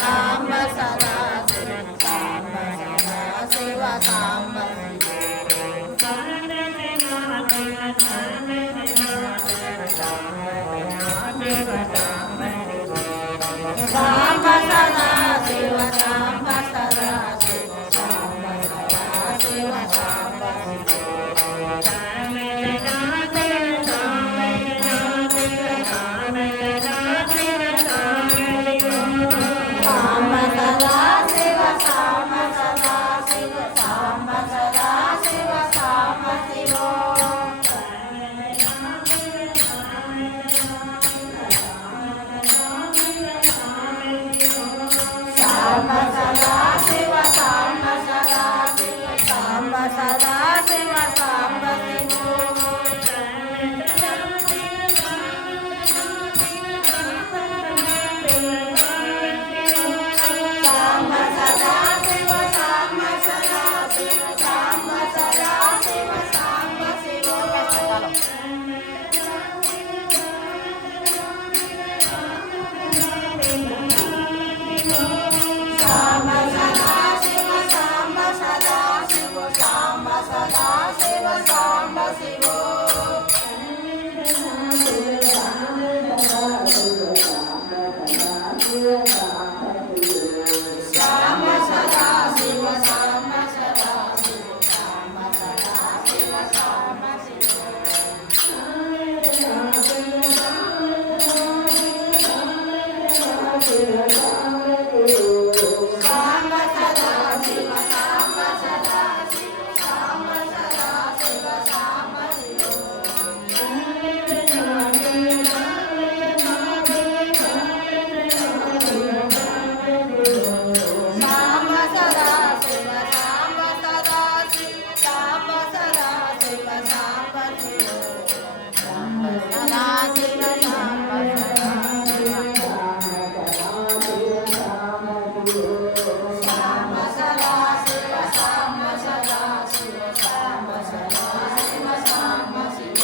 ಸಾಂಬ ಸದಾ ಶಿವ ಸಾಂಬ ಸದಾ ಶಿವ ಸಾಂಬ ಸಾಂಬ ಸದಾ ಶಿವ ಸಾಂಬ ಸದಾ ಶಿವ ಸಾಂಬ ಸದಾ ಶಿವ ಸಾಂಬ ಸಾಂಬ ಸದಾ ಶಿವ ಸಾಂಬ ಸದಾ ಶಿವ ಸಾಂಬ ಸದಾ ಶಿವ ಸಾಂಬ ಶಿವ ಸಾಂಬ ಸದಾ ಶಿವ ಸಾಂಬ ಸದಾ ಶಿವ ಸಾಂಬ ಸದಾ ಶಿವ ಸಾಂಬ ಶಿವ ಸಾಂಬ ಸದಾ ಶಿವ ಸಾಂಬ ಸದಾ ಶಿವ ಸಾಂಬ ಸದಾ ಶಿವ ಸಾಂಬ ಶಿವ ಸಾಂಬ ಸದಾ ಶಿವ ಸಾಂಬ ಸದಾ ಶಿವ ಸಾಂಬ ಸದಾ ಶಿವ ಸಾಂಬ ಶಿವ ಸಾಂಬ ಸದಾ ಶಿವ ಸಾಂಬ ಸದಾ ಶಿವ ಸಾಂಬ ಸದಾ ಶಿವ ಸಾಂಬ ಶಿವ ಸಾಂಬ ಸದಾ ಶಿವ ಸಾಂಬ ಸದಾ ಶಿವ ಸಾಂಬ ಸದಾ ಶಿವ ಸಾಂಬ ಶಿವ ಸಾಂಬ ಸದಾ ಶಿವ ಸಾಂಬ ಸದಾ ಶಿವ ಸಾಂಬ ಸದಾ ಶಿವ ಸಾಂಬ ಶಿವ ಸಾಂಬ ಸದಾ ಶಿವ ಸಾಂಬ ಸದಾ ಸಾಂಬ ಸದಾ ಶಿವ ಸಾಂಬ ಸದಾ ಶಿವ ಸಾಂಬ ಸದಾ ಶಿವ ಸಾಂಬ ಶಿವ